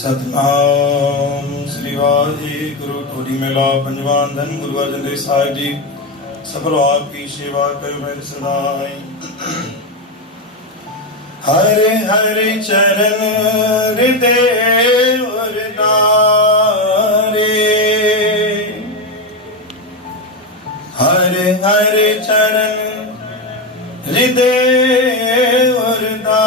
सतनाम श्री वाहिगुरु टोरी मेला पंजवान धन गुरु अर्जन देव साहिब जी सफल आपकी सेवा करो मेरे सदाई। हरे हरे चरण हृदय उरनारे, हरे हरे चरण हृदय उरनारे।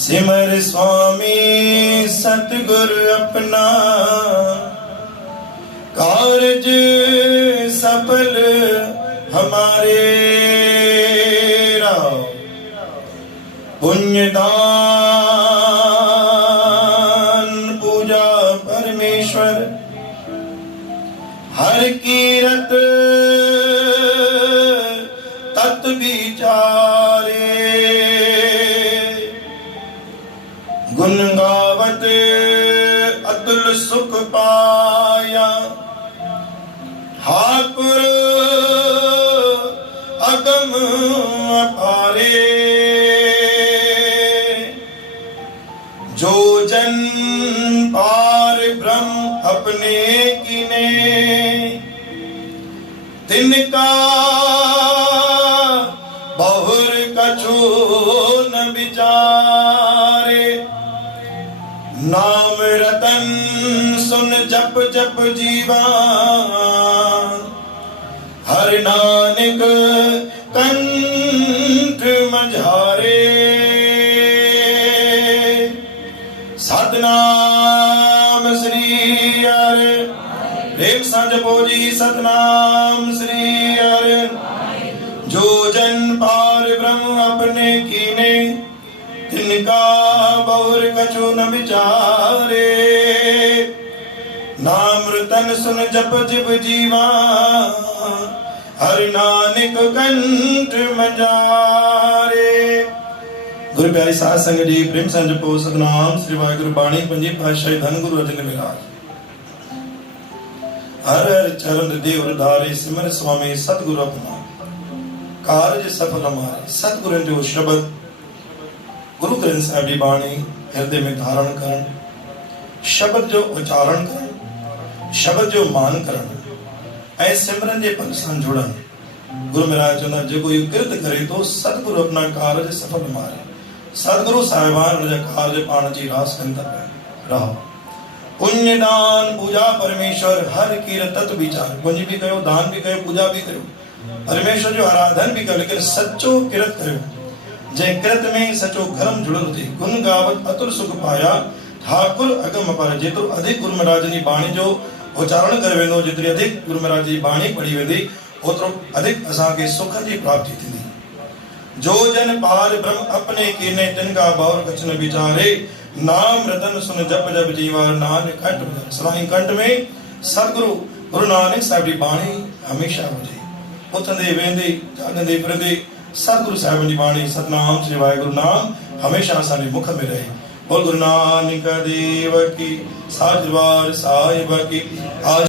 सिमर स्वामी सतगुर अपना, कारज सफल हमारे। राम पुण्यदान पूजा परमेश्वर, हर कीरत तत् विचारे। गुण गावत अतुल सुख पाया, ठाकुर अगम अपारे। जो जन पार ब्रह्म अपने कीने, तिनका बहुर कछु न विचारे। नाम रतन सुन जप जप जीवा, हर नानक कंठ मझारे। सतनाम श्री हरि, प्रेम संजपो जी सतनाम श्री हरि। जो जन पार ब्रह्म अपने कीने, तिनका बहुर कछु न विचारे। नाम रतन सुन जप जप जीवा, हर नानक कंठ मजारे। गुरु प्यारी साध संगत जी, प्रेम संजपो सतनाम श्री वाहिगुरु बाणी पंजी पातशाही धन गुरु अर्जन विराज। हर हर चरण देव धारे, सिमर स्वामी सतगुरु अपना, कारज सफल हमारे। सतगुरु जो शब्द गुरु ग्रंथ साहिब जी बाणी हृदय में धारण करण, शब्द जो उच्चारण करण, शब्द जो मान करण, ऐ सिमरन जे पद सां जुड़न। गुरु महाराज चवंदा जो कोई कृत करे तो सतगुरु अपना कारज सफल मारे। सतगुरु साहिबान उनजा कारज पाण जी रास कंदा रहो। पुण्य दान पूजा परमेश्वर, हर कीरत तत् विचार। पुण्य भी कयो, दान भी कयो, पूजा भी कयो, परमेश्वर जो आराधन भी कयो, लेकिन सच्चो किरत कयो। जे कृत में सचो धर्म जुड़ल थे। गुण गावत अतुल सुख पाया, ठाकुर अगम अपार। जेतिरो अधिक गुरु महाराज जी बाणी जो उच्चारण करे वेंदो, जेतिरी अधिक गुरु महाराज जी बाणी पढ़ी वेंदी, ओतिरो अधिक असांखे सुख जी प्राप्ति थींदी। जो जन पार ब्रह्म अपने कीने, तिनका बाउर कछ न विचारे। नाम रतन सुन जप जप जीवा, नानक कंठ में। सदाई कंठ में सतगुरु गुरु नानक साहिब जी बाणी हमेशा हुजे। उथंदे वेंदे जागंदे फिरंदे सतगुरु साहिब जी बाणी सतनाम श्री वाहिगुरु नाम हमेशा असांजे मुख में रहे। बोल गुरु नानक देव की, साहिब की।